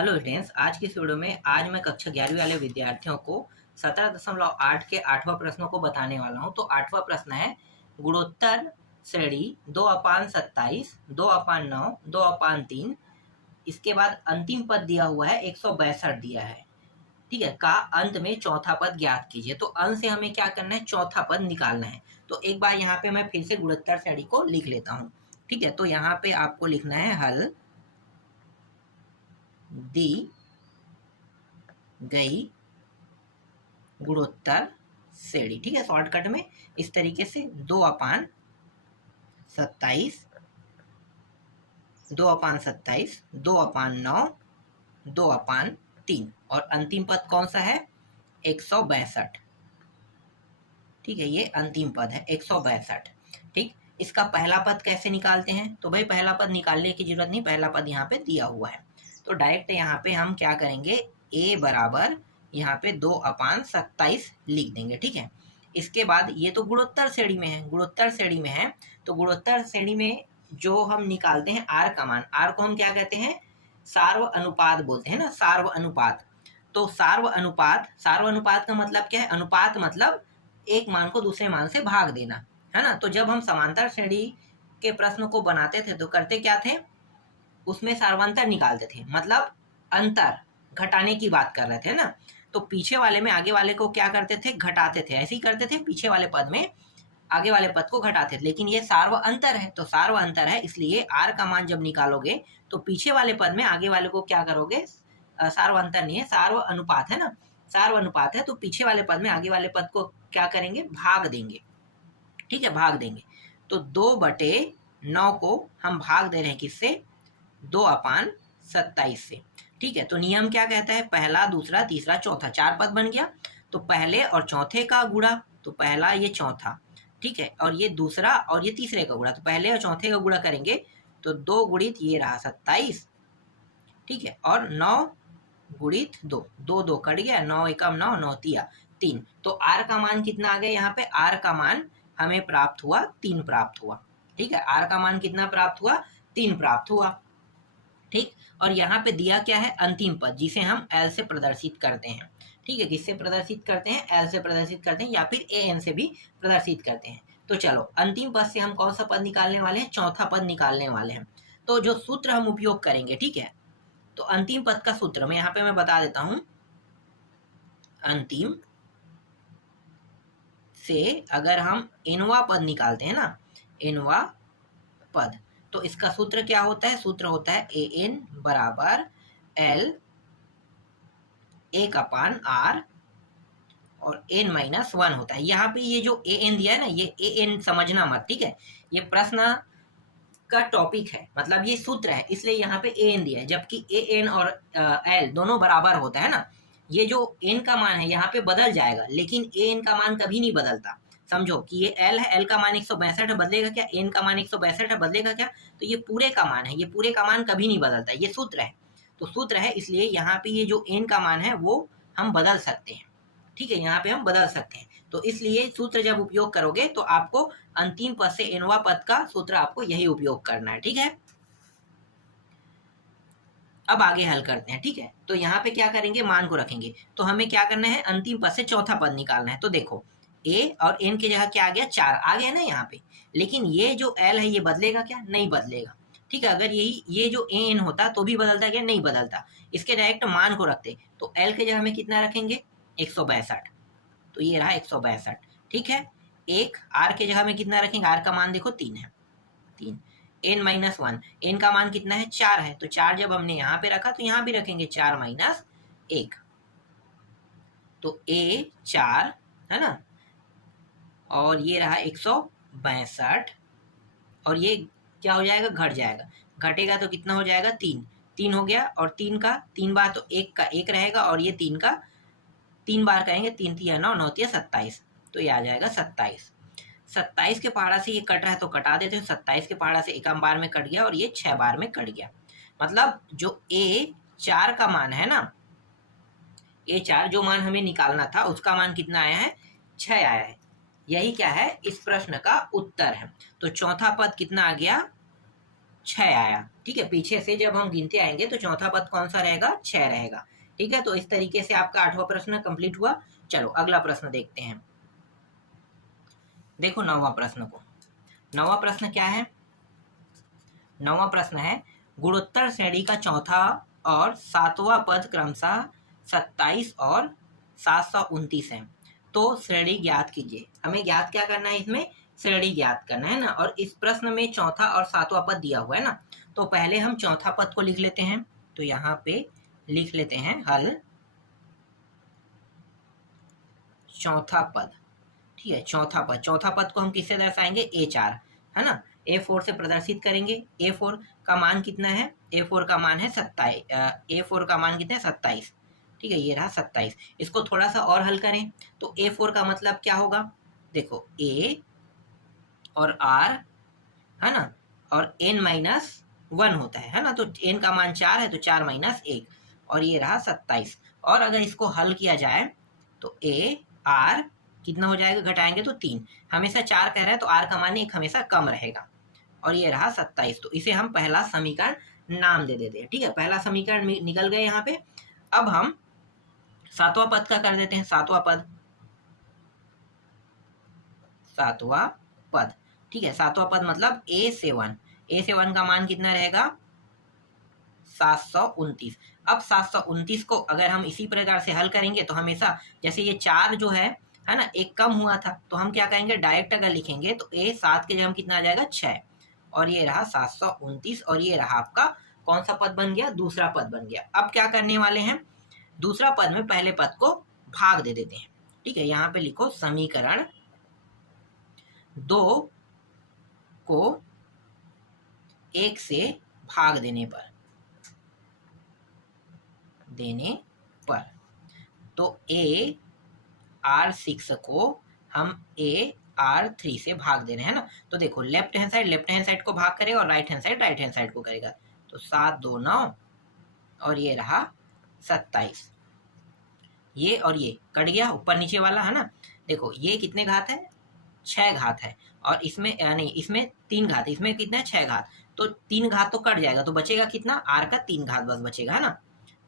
Hello students, आज की इस वीडियो में आज मैं कक्षा 11वीं वाले विद्यार्थियों को 17.8 के 8वां प्रश्नों को बताने वाला हूं। तो 8वां प्रश्न है गुणोत्तर श्रेणी 2/27, 2/9, 2/3। इसके बाद अंतिम पद दिया हुआ है 162 दिया है, ठीक है। का अंत में चौथा पद ज्ञात कीजिए। तो अंत से हमें क्या करना है, चौथा पद निकालना है। तो एक बार यहाँ पे मैं फिर से गुणोत्तर श्रेणी को लिख लेता हूँ, ठीक है। तो यहाँ पे आपको लिखना है हल दी गई गुणोत्तर श्रेणी, ठीक है। शॉर्टकट में इस तरीके से 2/27, 2/27, 2/9, 2/3 और अंतिम पद कौन सा है, 162, ठीक है। ये अंतिम पद है 162, ठीक। इसका पहला पद कैसे निकालते हैं, तो भाई पहला पद निकालने की जरूरत नहीं, पहला पद यहाँ पे दिया हुआ है। तो डायरेक्ट यहाँ पे हम क्या करेंगे, a बराबर यहाँ पे 2/27 लिख देंगे, ठीक है। इसके बाद ये तो गुणोत्तर श्रेणी में है, गुणोत्तर श्रेणी में है तो गुणोत्तर श्रेणी में जो हम निकालते हैं आर का मान, आर को हम क्या कहते हैं, सार्व अनुपात बोलते हैं ना, सार्व अनुपात। तो सार्व अनुपात, सार्व अनुपात का मतलब क्या है, अनुपात मतलब एक मान को दूसरे मान से भाग देना, है ना। तो जब हम समांतर श्रेणी के प्रश्न को बनाते थे तो करते क्या थे, उसमें सार्वंतर निकालते थे, मतलब अंतर घटाने की बात कर रहे थे ना। तो पीछे वाले में आगे वाले को क्या करते थे, घटाते थे, ऐसे ही करते थे, पीछे वाले पद में आगे वाले पद को घटाते थे। लेकिन ये सार्व अंतर है, तो सार्व अंतर है, इसलिए आर का मान जब निकालोगे तो पीछे वाले पद में आगे वाले को क्या करोगे, सार्व अंतर नहीं है, सार्व अनुपात है ना, सार्व अनुपात है। तो पीछे वाले पद में आगे वाले पद को क्या करेंगे, भाग देंगे, ठीक है, भाग देंगे। तो 2/9 को हम भाग दे रहे हैं किससे, 2/27 से, ठीक है। तो नियम क्या कहता है, पहला दूसरा तीसरा चौथा, 4 पद बन गया। तो पहले और चौथे का गुणा, तो पहला ये चौथा, ठीक है, और ये दूसरा और ये तीसरे का गुणा, तो पहले और चौथे का गुणा करेंगे तो 2 गुणित ये रहा 27, ठीक है, और 9 गुणित 2, 2 2 कट गया, 9 एकम 9, 9 तिया 3। तो आर का मान कितना आ गया, यहाँ पे आर का मान हमें प्राप्त हुआ 3 प्राप्त हुआ, ठीक है। आर का मान कितना प्राप्त हुआ, 3 प्राप्त हुआ, ठीक। और यहाँ पे दिया क्या है, अंतिम पद, जिसे हम एल से प्रदर्शित करते हैं, ठीक है। किससे प्रदर्शित करते हैं, एल से प्रदर्शित करते हैं, या फिर ए एन से भी प्रदर्शित करते हैं। तो चलो अंतिम पद से हम कौन सा पद निकालने वाले हैं, चौथा पद निकालने वाले हैं। तो जो सूत्र हम उपयोग करेंगे, ठीक है, तो अंतिम पद का सूत्र मैं यहाँ पे मैं बता देता हूं। अंतिम से अगर हम एनवा पद निकालते हैं ना, एनवा पद, तो इसका सूत्र क्या होता है, सूत्र होता है ए एन बराबर एल 1/r और n-1 होता है। यहाँ पे ये जो ए एन दिया है ना, ये ए एन समझना मत, ठीक है, ये प्रश्न का टॉपिक है, मतलब ये सूत्र है, इसलिए यहाँ पे ए एन दिया है, जबकि ए एन और एल दोनों बराबर होता है ना। ये जो एन का मान है यहाँ पे बदल जाएगा, लेकिन ए एन का मान कभी नहीं बदलता। समझो कि ये एल है, एल का मान 162 है, बदलेगा क्या, एन का मान 162 है, बदलेगा क्या, तो ये पूरे का मान है, ये पूरे का मान कभी नहीं बदलता, ये सूत्र है। तो सूत्र है, इसलिए यहाँ पे ये जो एन का मान है वो हम बदल सकते हैं, ठीक है, यहाँ पे हम बदल सकते हैं। तो इसलिए सूत्र जब उपयोग करोगे तो आपको अंतिम पद से एनवा पद का सूत्र आपको यही उपयोग करना है, ठीक है। अब आगे हल करते हैं, ठीक है। तो यहाँ पे क्या करेंगे, मान को रखेंगे, तो हमें क्या करना है, अंतिम पद से चौथा पद निकालना है। तो देखो ए और एन की जगह क्या आ गया, 4 आ गया ना यहाँ पे, लेकिन ये जो एल है ये बदलेगा क्या, नहीं बदलेगा, ठीक है। अगर यही ये जो ए एन होता तो भी बदलता क्या, नहीं बदलता। इसके डायरेक्ट मान को रखते, तो एल के जगह में कितना रखेंगे, 162, तो ये रहा 162, ठीक है। एक आर के जगह में कितना रखेंगे, आर का मान देखो 3 है, 3 n-1, n का मान कितना है, 4 है, तो 4 जब हमने यहाँ पे रखा तो यहाँ भी रखेंगे 4-1, तो a 4 है ना, और ये रहा 162, और ये क्या हो जाएगा, घट जाएगा, घटेगा तो कितना हो जाएगा, 3 3 हो गया, और 3 का 3 बार तो 1 का 1 रहेगा, और ये 3 का 3 बार करेंगे, 3 तिया 9, 9 तिया 27, तो ये आ जाएगा 27। 27 के पहाड़ा से ये कट रहा है तो कटा देते हैं, 27 के पहाड़ा से 1 बार में कट गया और ये 6 बार में कट गया। मतलब जो A4 का मान है ना, A4 जो मान हमें निकालना था उसका मान कितना आया है, 6 आया है। यही क्या है, इस प्रश्न का उत्तर है। तो चौथा पद कितना आ गया, 6 आया। ठीक है, पीछे से जब हम गिनते आएंगे तो चौथा पद कौन सा रहेगा, 6 रहेगा। ठीक है, तो इस तरीके से आपका 8वां प्रश्न कंप्लीट हुआ। चलो अगला प्रश्न देखते हैं। देखो 9वां प्रश्न को। 9वां प्रश्न क्या है? 9वां प्रश्न है गुणोत्तर श्रेणी का चौथा और 7वां पद क्रमशः 27 और 729 है, तो श्रेणी ज्ञात कीजिए। हमें ज्ञात क्या करना है, इसमें श्रेणी ज्ञात करना है ना। और इस प्रश्न में चौथा और 7वां पद दिया हुआ है ना, तो पहले हम चौथा पद को लिख लेते हैं। तो यहाँ पे लिख लेते हैं हल चौथा पद। ठीक है, चौथा पद। चौथा पद को हम किससे दर्शाएंगे, A4 है ना, A4 से प्रदर्शित करेंगे। A4 का मान कितना है, A4 का मान है 27, A4 का मान कितना है 27। ठीक है, ये रहा 27। इसको थोड़ा सा और हल करें तो A4 का मतलब क्या होगा, देखो A और R है ना, और n-1 होता है ना, तो n का मान 4 है तो 4 - 1, और ये रहा 27। और अगर इसको हल किया जाए तो A R कितना हो जाएगा, घटाएंगे तो 3। हमेशा 4 कह रहा है तो R का मान 1 हमेशा कम रहेगा, और ये रहा 27। तो इसे हम पहला समीकरण नाम दे देते हैं। ठीक है, पहला समीकरण निकल गए यहाँ पे। अब हम 7वां पद का कर देते हैं। 7वां पद, 7वां पद। ठीक है, 7वां पद मतलब A7 का मान कितना रहेगा, 729। अब 729 को अगर हम इसी प्रकार से हल करेंगे तो हमेशा जैसे ये 4 जो है ना, एक कम हुआ था, तो हम क्या कहेंगे, डायरेक्ट अगर लिखेंगे तो A7 के जगह कितना आ जाएगा, 6, और ये रहा 729, और ये रहा आपका कौन सा पद बन गया, दूसरा पद बन गया। अब क्या करने वाले हैं, दूसरा पद में पहले पद को भाग दे देते हैं। ठीक है, यहाँ पे लिखो समीकरण 2 को 1 से भाग देने पर तो AR6 को हम AR3 से भाग दे रहे हैं ना। तो देखो लेफ्ट हैंड साइड को भाग करेगा और राइट हैंड साइड को करेगा। तो 7 2 9, और ये रहा 27। ये और ये कट गया, ऊपर नीचे वाला है ना। देखो ये कितने घात है, 6 घात है, और इसमें नहीं, इसमें 3 घात, इसमें कितना है, 6 घात। तो 3 घात तो कट जाएगा, तो बचेगा कितना, R का 3 घात बस बचेगा, है ना।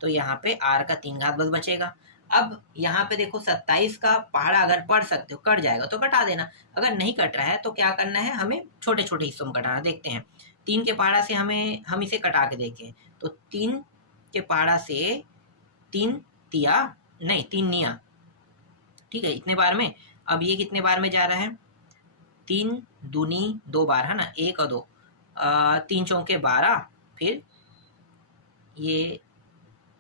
तो यहाँ पे R का 3 घात बस बचेगा। अब यहाँ पे देखो 27 का पहाड़ा अगर पढ़ सकते हो, कट जाएगा तो कटा देना। अगर नहीं कट रहा है तो क्या करना है, हमें छोटे छोटे हिस्सों में कटाना। देखते हैं 3 के पहाड़ा से हम इसे कटा के देखें। तो 3 के पहाड़ा से 3 तिया नहीं 3 निया, ठीक है, इतने बार में। अब ये कितने बार में जा रहा है, 3 दूनी 2 बार है ना, 1 और 2, 3 चौके 12, फिर ये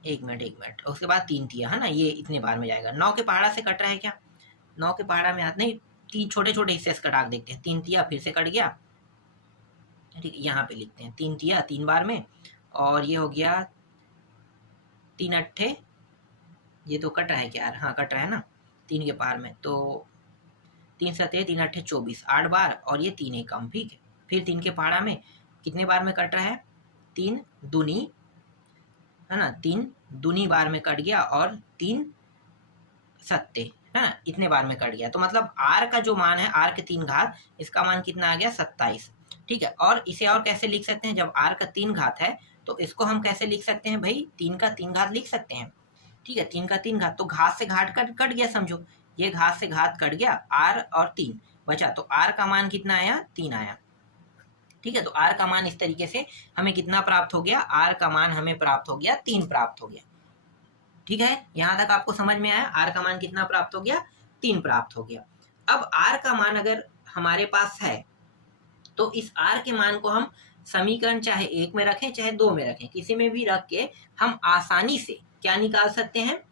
1 मिनट, उसके बाद 3 तिया है ना, ये इतने बार में जाएगा। 9 के पहाड़ा से कट रहा है क्या, 9 के पहाड़ा में हाथ नहीं, 3 छोटे छोटे हिस्से से कटा देखते हैं। 3 तिया फिर से कट गया, ठीक है, यहाँ पे लिखते हैं 3 तिया 3 बार में, और ये हो गया 3 अट्ठे, ये तो कट रहा है क्या यार, हाँ कट रहा है ना 3 के पहाड़ में। तो 3 सतह 3 अट्ठे 24, 8 बार, और ये 3 एक कम, ठीक है। फिर 3 के पहाड़ा में कितने बार में कट रहा है, 3 दूनी है ना, 3 दूनी बार में कट गया, और 3 सत्ते है ना, इतने बार में कट गया। तो मतलब R का जो मान है, R के 3 घात, इसका मान कितना आ गया, 27। ठीक है, और इसे और कैसे लिख सकते हैं, जब R का 3 घात है तो इसको हम कैसे लिख सकते हैं भाई, 3 का 3 घात लिख सकते हैं। ठीक है, 3 का 3 घात, तो घात से घात कट गया, समझो ये घात से घात कट गया, R और 3 बचा, तो R का मान कितना आया, 3 आया। ठीक है, तो R का मान इस तरीके से हमें कितना प्राप्त हो गया, R का मान हमें प्राप्त हो गया 3 प्राप्त हो गया। ठीक है, यहां तक आपको समझ में आया, R का मान कितना प्राप्त हो गया, 3 प्राप्त हो गया। अब R का मान अगर हमारे पास है तो इस R के मान को हम समीकरण चाहे 1 में रखें चाहे 2 में रखें, किसी में भी रख के हम आसानी से क्या निकाल सकते हैं,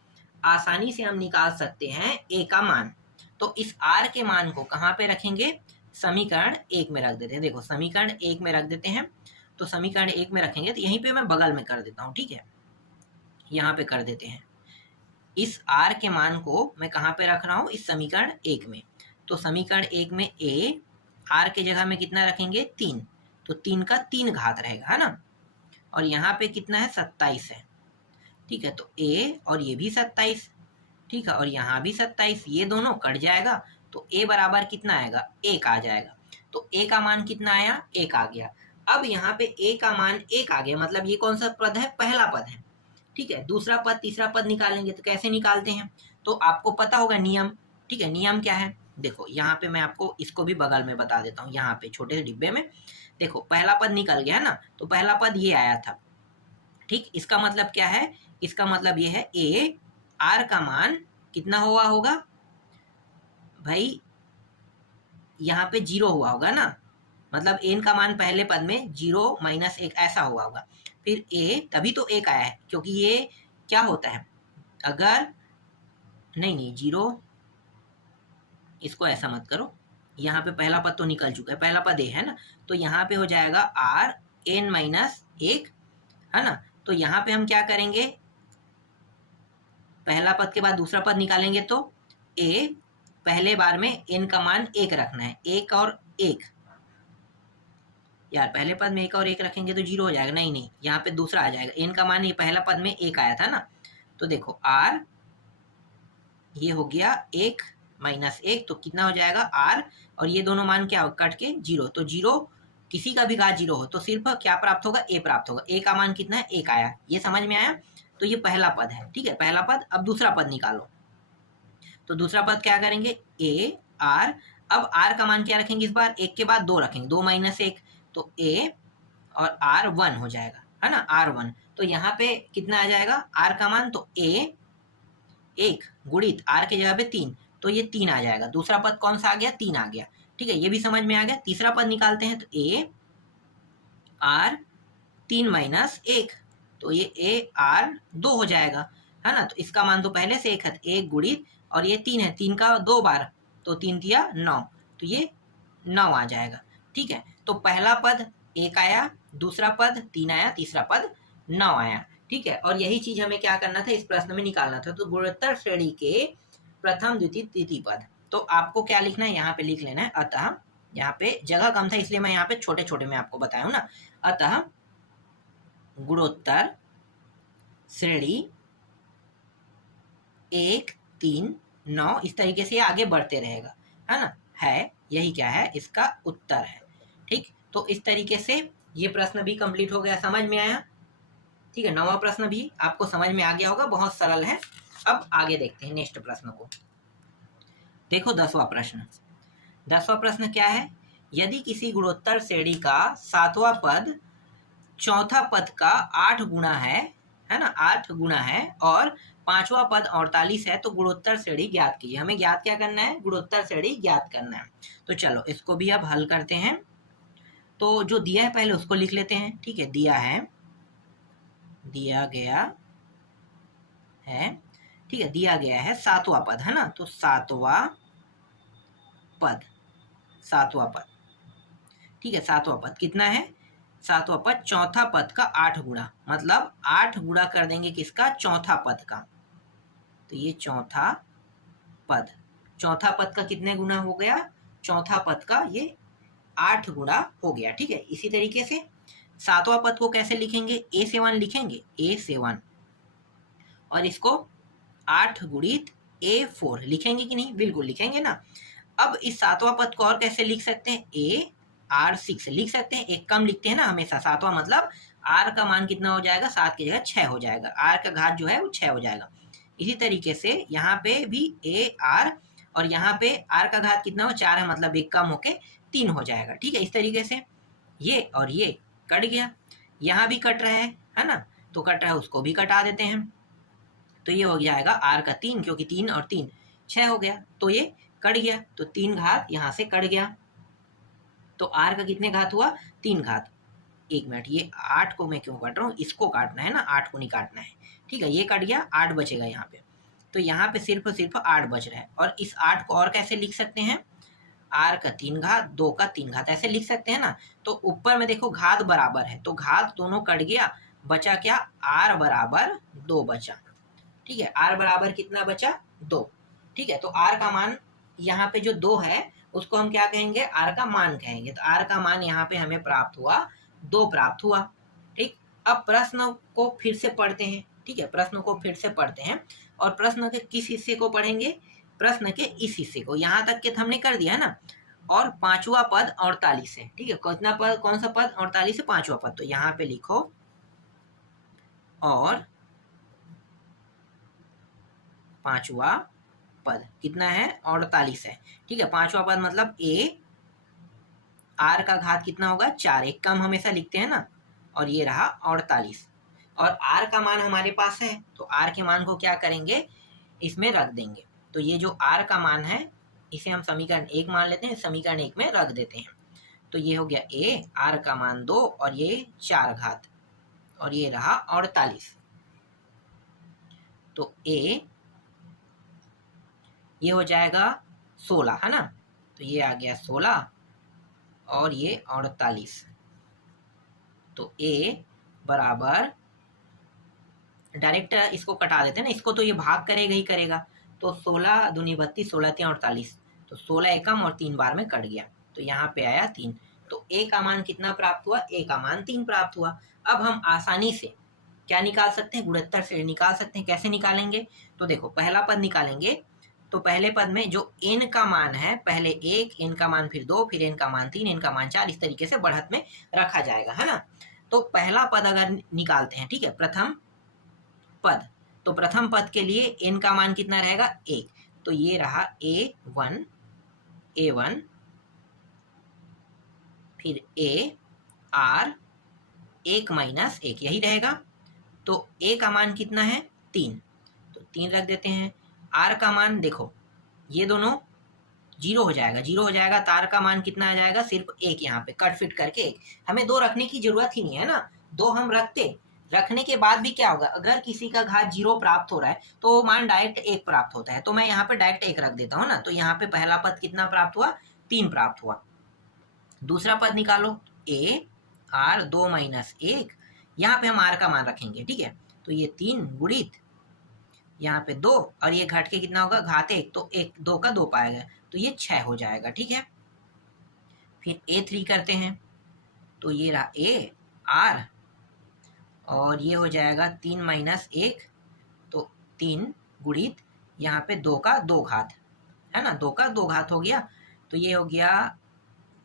आसानी से हम निकाल सकते हैं A का मान। तो इस R के मान को कहाँ पे रखेंगे, समीकरण 1 में रख देते हैं। देखो समीकरण 1 में रख देते हैं, तो समीकरण 1 में रखेंगे तो यहीं पे मैं बगल में कर देता हूँ। ठीक है, यहाँ पे कर देते हैं। इस R के मान को मैं कहाँ पे रख रहा हूँ, इस समीकरण 1 में। तो समीकरण 1 में A, R के जगह में कितना रखेंगे, 3, तो 3 का 3 घात रहेगा, है ना। और यहाँ पे कितना है, 27 है। ठीक है, तो A और ये भी 27, ठीक है, और यहाँ भी 27, ये दोनों कट जाएगा, तो A बराबर कितना आएगा, 1 आ जाएगा। तो A का मान कितना आया, 1 आ गया। अब यहाँ पे a का मान 1 आ गया, मतलब ये कौन सा पद है, पहला पद है। ठीक है, दूसरा पद तीसरा पद निकालेंगे तो कैसे निकालते हैं, तो आपको पता होगा नियम। ठीक है, नियम क्या है, देखो यहाँ पे मैं आपको इसको भी बगल में बता देता हूँ, यहाँ पे छोटे से डिब्बे में देखो पहला पद निकल गया ना, तो पहला पद ये आया था। ठीक, इसका मतलब क्या है, इसका मतलब ये है ए आर का मान कितना हुआ होगा भाई, यहाँ पे 0 हुआ होगा ना, मतलब एन का मान पहले पद में 0 माइनस 1 ऐसा हुआ होगा। फिर ए तभी तो 1 आया है, क्योंकि ये क्या होता है, अगर नहीं 0, इसको ऐसा मत करो, यहाँ पे पहला पद तो निकल चुका है, पहला पद ए है ना, तो यहाँ पे हो जाएगा आर एन माइनस 1, है ना। तो यहाँ पे हम क्या करेंगे, पहला पद के बाद दूसरा पद निकालेंगे तो ए पहले बार में एन का मान 1 रखना है, 1 और 1, यार पहले पद में 1 और 1 रखेंगे तो 0 हो जाएगा, नहीं यहाँ पे दूसरा आ जाएगा, एन का मान ये पहला पद में 1 आया था ना, तो देखो आर ये हो गया 1 माइनस 1, तो कितना हो जाएगा आर, और ये दोनों मान क्या कट के 0, तो 0 किसी का भी घात 0 हो तो सिर्फ क्या प्राप्त होगा, ए प्राप्त होगा। ए का मान कितना है, 1 आया, ये समझ में आया। तो ये पहला पद है, ठीक है, पहला पद। अब दूसरा पद निकालो, तो दूसरा पद क्या करेंगे, ए आर, अब आर का मान क्या रखेंगे, इस बार 1 के बाद 2 रखेंगे, 2 माइनस 1, तो ए और आर 1 हो जाएगा, है ना, आर 1। तो यहाँ पे कितना आ जाएगा आर का मान, तो ए 1 गुणित आर के जगह पे 3, तो ये 3 आ जाएगा। दूसरा पद कौन सा आ गया, 3 आ गया, ठीक है, ये भी समझ में आ गया। तीसरा पद निकालते हैं, तो ए आर 3 माइनस 1, तो ये ए आर 2 हो जाएगा, है ना। तो इसका मान तो पहले से 1 है, 1 गुणित और ये 3 है, 3 का 2 बार, तो 3 दिया 9, तो ये 9 आ जाएगा। ठीक है, तो पहला पद 1 आया, दूसरा पद 3 आया, तीसरा पद 9 आया। ठीक है, और यही चीज हमें क्या करना था, इस प्रश्न में निकालना था। तो गुणोत्तर श्रेणी के प्रथम द्वितीय तृतीय पद, तो आपको क्या लिखना है, यहाँ पे लिख लेना है, अतः, यहाँ पे जगह कम था इसलिए मैं यहाँ पे छोटे छोटे में आपको बताया हूँ ना, अतः गुणोत्तर श्रेणी 1 3 9, इस तरीके से आगे बढ़ते रहेगा, है ना, है यही क्या है, इसका उत्तर है। ठीक, तो इस तरीके से ये प्रश्न भी कंप्लीट हो गया, समझ में आया। ठीक है, 9वां प्रश्न भी आपको समझ में आ गया होगा, बहुत सरल है। अब आगे देखते हैं नेक्स्ट प्रश्न को। देखो 10वां प्रश्न। 10वां प्रश्न क्या है, यदि किसी गुणोत्तर श्रेणी का 7वां पद चौथा पद का 8 गुना है ना, 8 गुना है, और 5वां पद 48 है, तो गुणोत्तर श्रेणी ज्ञात कीजिए। हमें ज्ञात क्या करना है, गुणोत्तर श्रेणी ज्ञात करना है। तो चलो इसको भी अब हल करते हैं। तो जो दिया है पहले उसको लिख लेते हैं। ठीक है, दिया गया है, ठीक है, दिया गया है 7वां पद, है ना, तो 7वां पद, ठीक है, 7वां पद कितना है, 7वां पद चौथा पद का 8 गुणा, मतलब 8 गुणा कर देंगे किसका, चौथा पद का, तो ये चौथा पद का कितने गुना हो गया, चौथा पद का ये 8 गुणा हो गया। ठीक है, इसी तरीके से 7वां पद को कैसे लिखेंगे, ए से 1 लिखेंगे, ए से 1, और इसको 8 गुणित A4 लिखेंगे कि नहीं, बिल्कुल लिखेंगे ना। अब इस 7वां पद को और कैसे लिख सकते हैं, AR6 लिख सकते हैं, एक कम लिखते हैं ना हमेशा, 7वां मतलब R का मान कितना हो जाएगा, 7 की जगह 6 हो जाएगा, R का घात जो है वो 6 हो जाएगा। इसी तरीके से यहाँ पे भी AR, और यहाँ पे R का घात कितना हो, 4 है, मतलब एक कम होके 3 हो जाएगा। ठीक है, इस तरीके से ये और ये कट गया, यहाँ भी कट रहा है ना, तो कट रहा है उसको भी कटा देते हैं, तो ये हो जाएगा R का 3, क्योंकि 3 और 3 6 हो गया, तो ये कट गया, तो 3 घात यहाँ से कट गया, तो R का कितने घात हुआ, 3 घात। एक मिनट, ये 8 को मैं क्यों काट रहा हूँ, इसको काटना है ना, 8 को नहीं काटना है। ठीक है, ये कट गया, 8 बचेगा यहाँ पे, तो यहाँ पे सिर्फ 8 बच रहा है। और इस 8 को और कैसे लिख सकते हैं, R का 3 घात 2 का 3 घात ऐसे लिख सकते हैं ना। तो ऊपर में देखो घात बराबर है, तो घात दोनों कट गया, बचा क्या, R बराबर 2 बचा। ठीक है, R बराबर कितना बचा, 2। ठीक है, तो R का मान यहाँ पे जो 2 है उसको हम क्या कहेंगे, R का मान कहेंगे। तो R का मान यहाँ पे हमें प्राप्त हुआ, 2 प्राप्त हुआ। ठीक, अब प्रश्न को फिर से पढ़ते हैं। ठीक है, प्रश्न को फिर से पढ़ते हैं, और प्रश्न के किस हिस्से को पढ़ेंगे, प्रश्न के इस हिस्से को, यहाँ तक के हमने कर दिया है ना। और पांचवा पद 48 है। ठीक है, कितना पद, कौन सा पद, 48 है, पांचवा पद। तो यहाँ पे लिखो और पांचवा पद कितना है, 48 है। ठीक है, पांचवा पद मतलब ए, आर का घात कितना होगा 4, एक कम हमेशा लिखते हैं ना, और ये रहा 48। और आर का मान हमारे पास है, तो आर के मान को क्या करेंगे, इसमें रख देंगे। तो ये जो आर का मान है इसे हम समीकरण 1 मान लेते हैं, समीकरण 1 में रख देते हैं। तो ये हो गया ए, आर का मान 2 और ये 4 घात, और ये रहा 48। तो ए ये हो जाएगा 16, है ना, तो ये आ गया 16 और ये 48। तो ए बराबर, डायरेक्ट इसको कटा देते हैं ना, इसको तो ये भाग करेगा ही करेगा। तो 16 दूनी 32, 16 3 48, तो 16 एकम और 3 बार में कट गया, तो यहाँ पे आया 3। तो ए का मान कितना प्राप्त हुआ, ए का मान 3 प्राप्त हुआ। अब हम आसानी से क्या निकाल सकते हैं, गुणोत्तर से निकाल सकते हैं। कैसे निकालेंगे, तो देखो पहला पद निकालेंगे। तो पहले पद में जो n का मान है, पहले 1, n का मान फिर 2, फिर n का मान 3, n का मान 4, इस तरीके से बढ़त में रखा जाएगा, है ना। तो पहला पद अगर निकालते हैं, ठीक है, प्रथम पद, तो प्रथम पद के लिए n का मान कितना रहेगा 1, तो ये रहा a1, फिर a r 1 माइनस 1, यही रहेगा। तो a का मान कितना है 3, तो 3 रख देते हैं। r का मान देखो ये दोनों जीरो हो जाएगा, जीरो हो जाएगा, तो r का मान कितना आ जाएगा, सिर्फ 1, यहाँ पे कट फिट करके 1, हमें 2 रखने की जरूरत ही नहीं है ना, 2 हम रखने के बाद भी क्या होगा, अगर किसी का घात 0 प्राप्त हो रहा है तो वो मान डायरेक्ट 1 प्राप्त होता है। तो मैं यहाँ पे डायरेक्ट 1 रख देता हूँ ना, तो यहाँ पे पहला पद कितना प्राप्त हुआ, 3 प्राप्त हुआ। दूसरा पद निकालो, a r 2 माइनस 1, यहाँ पे हम r का मान रखेंगे, ठीक है। तो ये 3 गुणित यहाँ पे 2, और ये घट के कितना होगा, घात 1, तो 1 2 का 2 पाएगा, तो ये 6 हो जाएगा, ठीक है। फिर a3 करते हैं, तो ये रहा a r, और ये हो जाएगा 3 माइनस 1, तो 3 गुणित यहाँ पे 2 का 2 घात, है ना, 2 का 2 घात हो गया। तो ये हो गया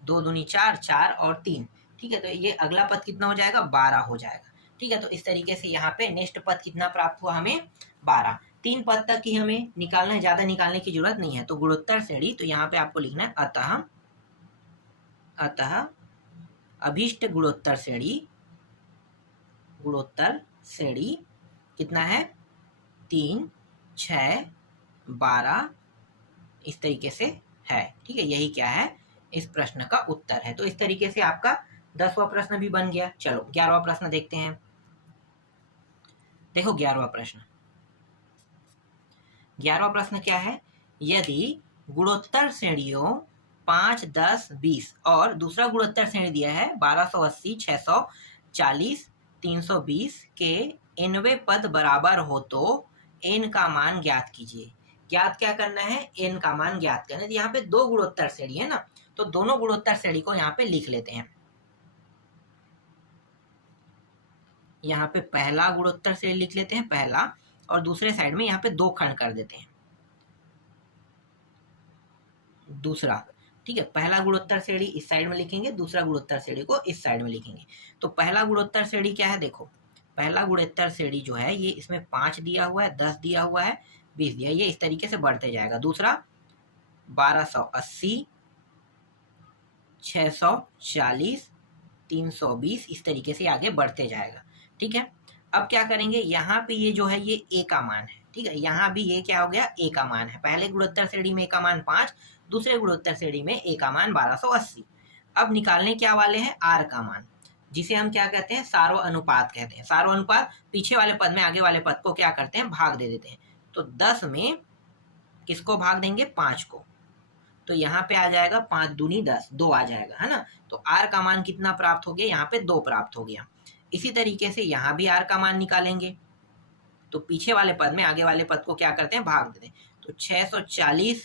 2 दूनी 4, 4 और 3, ठीक है। तो ये अगला पद कितना हो जाएगा, 12 हो जाएगा, ठीक है। तो इस तरीके से यहाँ पे नेक्स्ट पद कितना प्राप्त हुआ हमें, 12। 3 पद तक ही हमें निकालना है, ज़्यादा निकालने की जरूरत नहीं है। तो गुणोत्तर श्रेणी, तो यहाँ पे आपको लिखना है अतः अभीष्ट गुणोत्तर श्रेणी कितना है, 3 6 12, इस तरीके से है, ठीक है। यही क्या है, इस प्रश्न का उत्तर है। तो इस तरीके से आपका 10वां प्रश्न भी बन गया। चलो 11वां प्रश्न देखते हैं। देखो 11वां प्रश्न क्या है, यदि गुणोत्तर श्रेणियों 5 10 20 और दूसरा गुणोत्तर श्रेणी दिया है 1280 640 320 के nवें पद बराबर हो तो n का मान ज्ञात कीजिए। ज्ञात क्या करना है, n का मान ज्ञात करना है। यहाँ पे 2 गुणोत्तर श्रेणी है ना, तो दोनों गुणोत्तर श्रेणी को यहाँ पे लिख लेते हैं। यहाँ पे पहला गुणोत्तर श्रेणी लिख लेते हैं, पहला, और दूसरे साइड में यहाँ पे 2 खंड कर देते हैं, दूसरा, ठीक है। पहला गुणोत्तर श्रेणी इस साइड में लिखेंगे, दूसरा गुणोत्तर श्रेणी को इस साइड में लिखेंगे। तो पहला गुणोत्तर श्रेणी क्या है, देखो पहला गुणोत्तर श्रेणी जो है ये इसमें 5 दिया हुआ है, 10 दिया हुआ है, 20 दिया, ये इस तरीके से बढ़ते जाएगा। दूसरा 1280 640 320, इस तरीके से आगे बढ़ते जाएगा, ठीक है। अब क्या करेंगे, यहाँ पे ये जो है ये a का मान है, ठीक है। यहाँ भी ये क्या हो गया, a का मान है। पहले गुणोत्तर श्रेणी में a का मान 5, दूसरे गुणोत्तर श्रेणी में a का मान 1280। अब निकालने क्या वाले हैं, r का मान, जिसे हम क्या कहते हैं, सारो अनुपात कहते हैं। सारो अनुपात, पीछे वाले पद में आगे वाले पद को क्या करते हैं, भाग दे देते हैं। तो 10 में किसको भाग देंगे, 5 को, तो यहाँ पे आ जाएगा 5 दूनी 10, 2 आ जाएगा, है ना। तो r का मान कितना प्राप्त हो गया, यहाँ पे 2 प्राप्त हो गया। इसी तरीके से यहाँ भी r का मान निकालेंगे, तो पीछे वाले पद में आगे वाले पद को क्या करते हैं, भाग देते हैं। तो 640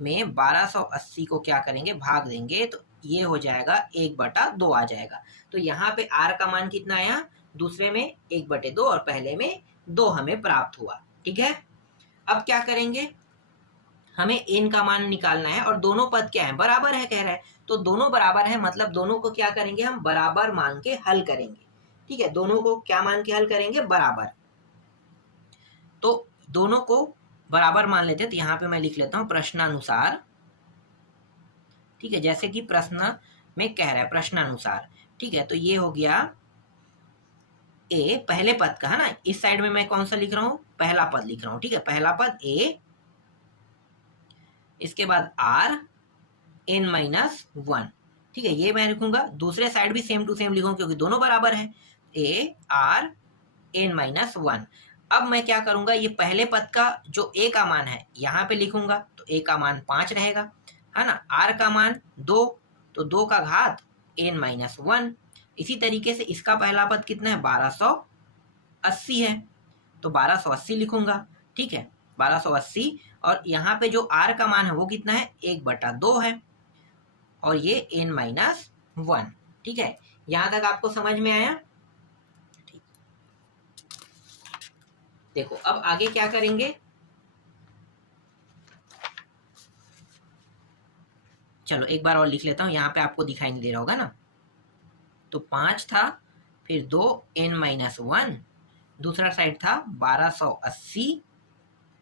में 1280 को क्या करेंगे, भाग देंगे, तो ये हो जाएगा 1/2 आ जाएगा। तो यहाँ पे r का मान कितना आया, दूसरे में 1/2 और पहले में 2 हमें प्राप्त हुआ, ठीक है। अब क्या करेंगे, हमें n का मान निकालना है और दोनों पद क्या है, बराबर है कह रहा है। तो दोनों बराबर है मतलब दोनों को क्या करेंगे, हम बराबर मान के हल करेंगे। ठीक है, दोनों को क्या मान के हल करेंगे, बराबर। तो दोनों को बराबर मान लेते हैं। तो यहाँ पे मैं लिख लेता हूँ प्रश्नानुसार। ठीक है, जैसे कि प्रश्न में कह रहा है प्रश्नानुसार। ठीक है, तो ये हो गया ए, पहले पद का है ना। इस साइड में मैं कौन सा लिख रहा हूँ, पहला पद लिख रहा हूँ। ठीक है, पहला पद ए, इसके बाद आर n माइनस वन। ठीक है, ये मैं लिखूंगा। दूसरे साइड भी सेम टू सेम लिखूंगा क्योंकि दोनों बराबर हैं। A R n minus one. अब मैं क्या करूंगा, ये पहले पद का जो a का मान है यहाँ पे लिखूंगा। तो a का मान 5 रहेगा, है ना। r का मान 2, तो 2 का घात n माइनस वन। इसी तरीके से इसका पहला पद कितना है, 1280 है, तो 1280 लिखूंगा। ठीक है, 1280। और यहाँ पे जो r का मान है वो कितना है, 1/2 है, और ये n माइनस वन। ठीक है, यहां तक आपको समझ में आया। देखो अब आगे क्या करेंगे, चलो एक बार और लिख लेता हूं, यहाँ पे आपको दिखाई नहीं दे रहा होगा ना। तो 5 था, फिर 2 n माइनस वन, दूसरा साइड था 1280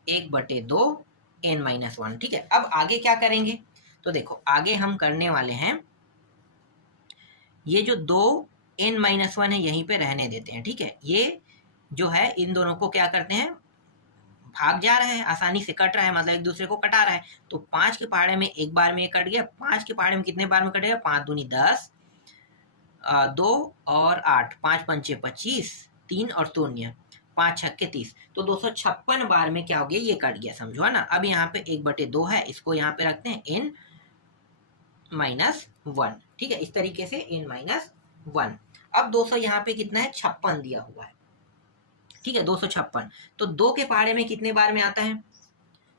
1/2 n माइनस वन। ठीक है, अब आगे क्या करेंगे, तो देखो आगे हम करने वाले हैं, ये जो 2 n माइनस वन है यहीं पे रहने देते हैं। ठीक है, ये जो है इन दोनों को क्या करते हैं, भाग जा रहे हैं, आसानी से कट रहा है, मतलब एक दूसरे को कटा रहा है। तो 5 के पहाड़े में एक बार में ये कट गया, 5 के पहाड़े में कितने बार में कटेगा, 5 दूनी 10, 2 और 8, 5 पंचे 25, 3 और शून्य, 5 छक्के 30, तो 256 बार में क्या हो गया, ये कट गया, समझो है ना। अब यहाँ पे 1/2 है, इसको यहाँ पे रखते हैं n माइनस वन। ठीक है, इस तरीके से n माइनस वन। अब 200 यहाँ पे कितना है, 56 दिया हुआ है। ठीक है, 256। तो 2 के पहाड़े में कितने बार में आता है,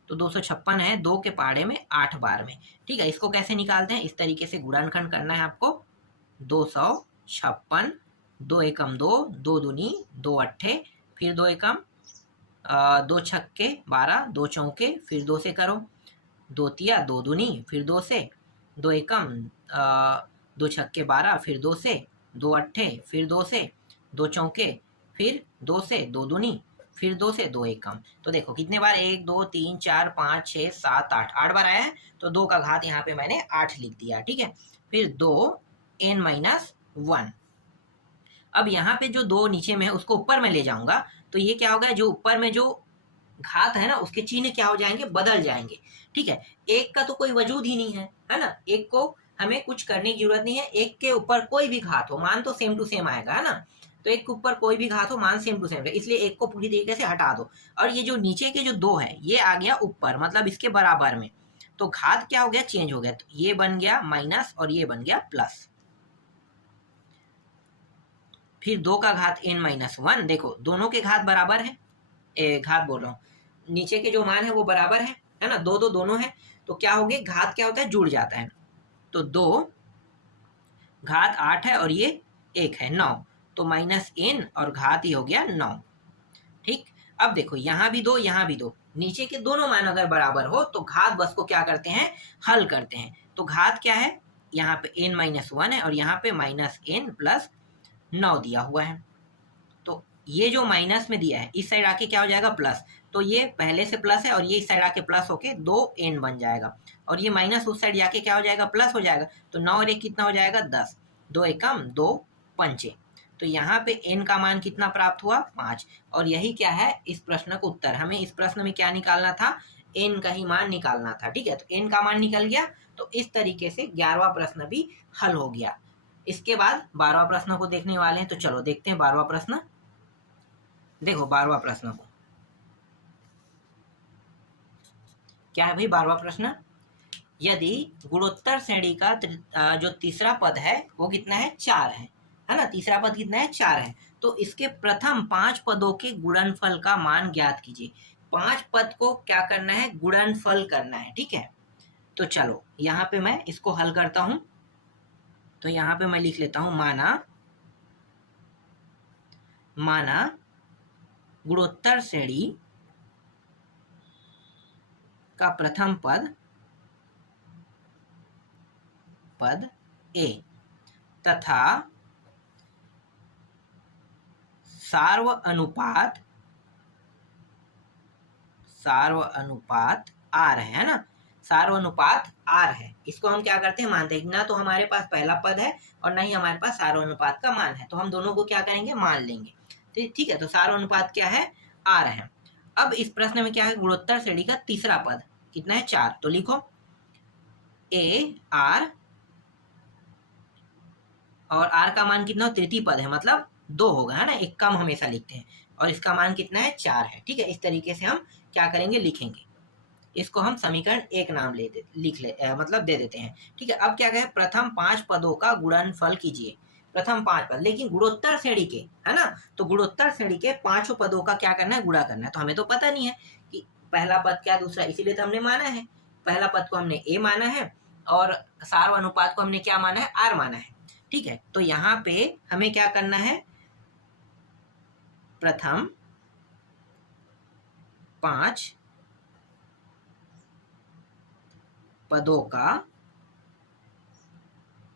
तो 256 है 2 के पहाड़े में 8 बार में। ठीक है, इसको कैसे निकालते हैं, इस तरीके से गुणनखंड करना है आपको। 256, 2 एकम 2, 2 दूनी 2 अट्ठे, फिर 2 एकम 2 छक्के 12, 2 चौके, फिर 2 से करो, 2 तिया 2 दूनी, फिर 2 से, 2 एकम 2 छक्के 12, फिर 2 से, 2 अट्ठे, फिर 2 से, 2 चौके, फिर 2 से, 2 दूनी, फिर 2 से, 2 एकम। तो देखो कितने बार, 1 2 3 4 5 6 7 8, 8 बार आया है। तो 2 का घात यहाँ पे मैंने 8 लिख दिया। ठीक है, फिर 2 n माइनस वन। अब यहाँ पे जो 2 नीचे में है उसको ऊपर में ले जाऊंगा, तो ये क्या होगा, जो ऊपर में जो घात है ना उसके चिन्ह क्या हो जाएंगे, बदल जाएंगे। ठीक है, एक का तो कोई वजूद ही नहीं है ना, एक को हमें कुछ करने की जरूरत नहीं है। एक के ऊपर कोई भी घात हो, मान तो सेम टू सेम आएगा, है ना। तो एक के ऊपर कोई भी घात हो, मान सेम टू सेम है, इसलिए एक को पूरी तरीके से हटा दो। और ये जो नीचे के जो 2 है ये आ गया ऊपर, मतलब इसके बराबर में। तो घात क्या हो गया, चेंज हो गया, तो ये बन गया माइनस और ये बन गया प्लस। फिर 2 का घात n माइनस वन, देखो दोनों के घात बराबर है, घात बोल रहा हूँ, नीचे के जो मान है वो बराबर है ना, 2 2 दोनों है। तो क्या हो गया, घात क्या होता है, जुड़ जाता है। तो 2 घात 8 है और ये 1 है 9, तो माइनस n और घात ही हो गया 9। ठीक, अब देखो यहाँ भी 2 यहाँ भी 2, नीचे के दोनों मान अगर बराबर हो तो घात बस को क्या करते हैं, हल करते हैं। तो घात क्या है, यहाँ पे n माइनस वन है और यहाँ पे माइनस n प्लस 9 दिया हुआ है। तो ये जो माइनस में दिया है इस साइड आके क्या हो जाएगा, प्लस। तो ये पहले से प्लस है और ये इस साइड आके प्लस होके 2n बन जाएगा, और ये माइनस उस साइड जाके क्या हो जाएगा, प्लस हो जाएगा। तो 9 और 1 कितना हो जाएगा, 10, 2 एकम 2 पंचे। तो यहाँ पे n का मान कितना प्राप्त हुआ, 5। और यही क्या है इस प्रश्न का उत्तर। हमें इस प्रश्न में क्या निकालना था, n का ही मान निकालना था। ठीक है, तो n का मान निकल गया। तो इस तरीके से 11वां प्रश्न भी हल हो गया। इसके बाद 12वां प्रश्न को देखने वाले हैं, तो चलो देखते हैं 12वां प्रश्न। देखो 12वां प्रश्न को क्या है भाई, 12वां प्रश्न, यदि गुणोत्तर श्रेणी का जो तीसरा पद है वो कितना है, 4 है ना। तीसरा पद कितना है, 4 है। तो इसके प्रथम 5 पदों के गुणनफल का मान ज्ञात कीजिए। 5 पद को क्या करना है, गुणनफल करना है। ठीक है, तो चलो यहाँ पे मैं इसको हल करता हूं। तो यहाँ पे मैं लिख लेता हूं, माना गुणोत्तर श्रेणी का प्रथम पद a तथा सार्व अनुपात r है ना, सार्व अनुपात r है। इसको हम क्या करते हैं, मानते हैं ना, तो हमारे पास पहला पद है और ना ही हमारे पास सार्व अनुपात का मान है, तो हम दोनों को क्या करेंगे, मान लेंगे। ठीक है, तो सार्व अनुपात क्या है, r है। अब इस प्रश्न में क्या है, गुणोत्तर श्रेणी का तीसरा पद कितना है, 4। तो लिखो a r, और r का मान कितना, तृतीय पद है मतलब 2 होगा, है ना, एक कम हमेशा लिखते हैं, और इसका मान कितना है, 4 है। ठीक है, इस तरीके से हम क्या करेंगे, लिखेंगे। इसको हम समीकरण 1 नाम मतलब दे देते हैं। ठीक है, अब क्या कहे, प्रथम 5 पदों का गुणनफल कीजिए। प्रथम 5 पद, लेकिन गुणोत्तर श्रेणी के, है ना, तो गुणोत्तर श्रेणी के 5 पदों का क्या करना है, गुणा करना है। तो हमें तो पता नहीं है कि पहला पद क्या दूसरा, इसीलिए तो हमने माना है, पहला पद को हमने a माना है और सार्व अनुपात को हमने क्या माना है, r माना है। ठीक है, तो यहाँ पे हमें क्या करना है, प्रथम 5 पदों का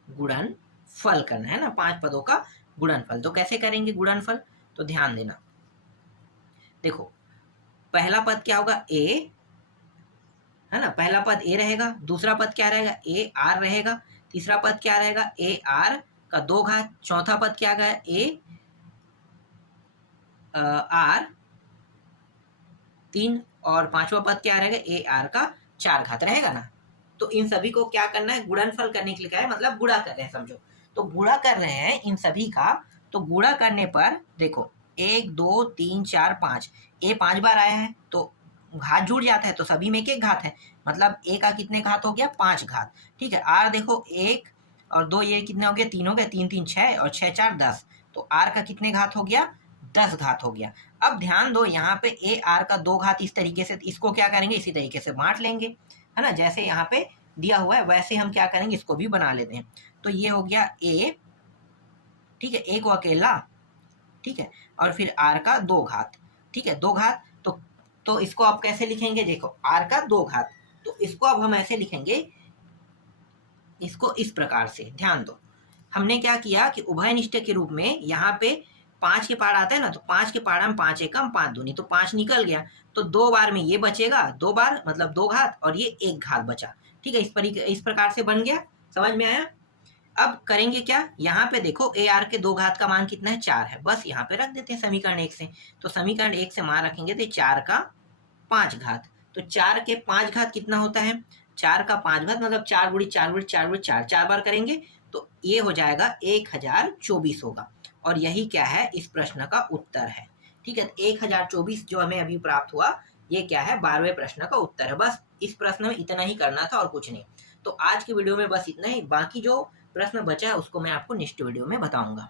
गुणनफल करना है ना, 5 पदों का गुणनफल। तो कैसे करेंगे गुणनफल, तो ध्यान देना। देखो पहला पद क्या होगा, a, है ना, पहला पद a रहेगा, दूसरा पद क्या रहेगा, a r रहेगा, तीसरा पद क्या रहेगा, a r का 2 घात, चौथा पद क्या है, a r 3, और पांचवा पद क्या रहेगा, a r का 4 घात रहेगा ना। तो इन सभी को क्या करना है, गुणनफल करने के लिए क्या है, मतलब गुणा कर रहे हैं, समझो। तो गुणा कर रहे हैं इन सभी का, तो गुणा करने पर देखो 1 2 3 4 5, a 5 बार आया है तो घात जुड़ जाता है, तो सभी में एक घात है, मतलब a का कितने घात हो गया, 5 घात। ठीक है, r देखो 1 और 2, ये कितने हो गए, 3 हो गए, 3 3 6 और 6 4 10, तो r का कितने घात हो गया, 10 घात हो गया। अब ध्यान दो, यहाँ पे a r का 2 घात इस तरीके से, इसको क्या करेंगे, इसी तरीके से बांट लेंगे, है ना, जैसे यहाँ पे दिया हुआ है वैसे हम क्या करेंगे, इसको भी बना लेते हैं। तो ये हो गया a, ठीक है, a को अकेला, ठीक है, और फिर r का 2 घात, ठीक है, 2 घात। तो इसको आप कैसे लिखेंगे, देखो r का 2 घात, तो इसको अब हम ऐसे लिखेंगे, इसको इस प्रकार से। ध्यान दो, हमने क्या किया कि उभयनिष्ठ के रूप में यहाँ पे 5 के पार आता है ना, तो 5 के पार हम 5 एकम 5 दूनी, तो 5 निकल गया, तो 2 बार में ये बचेगा, 2 बार मतलब 2 घात, और ये 1 घात बचा। ठीक है, इस प्रकार से बन गया, समझ में आया। अब करेंगे क्या, यहाँ पे देखो ए आर के 2 घात का मान कितना है, 4 है, बस यहाँ पे रख देते हैं समीकरण 1 से। तो समीकरण 1 से मान रखेंगे तो 4 का 5 घात, तो 4 के 5 घात कितना होता है, 4 का 5 घात मतलब 4 गुड़ी 4 गुड़ी 4 गुड़ी 4, 4 बार करेंगे तो ये हो जाएगा 1024 होगा, और यही क्या है, इस प्रश्न का उत्तर है। ठीक है, 1024 जो हमें अभी प्राप्त हुआ, ये क्या है, 12वें प्रश्न का उत्तर है। बस इस प्रश्न में इतना ही करना था और कुछ नहीं। तो आज की वीडियो में बस इतना ही, बाकी जो प्रश्न बचा है उसको मैं आपको नेक्स्ट वीडियो में बताऊंगा।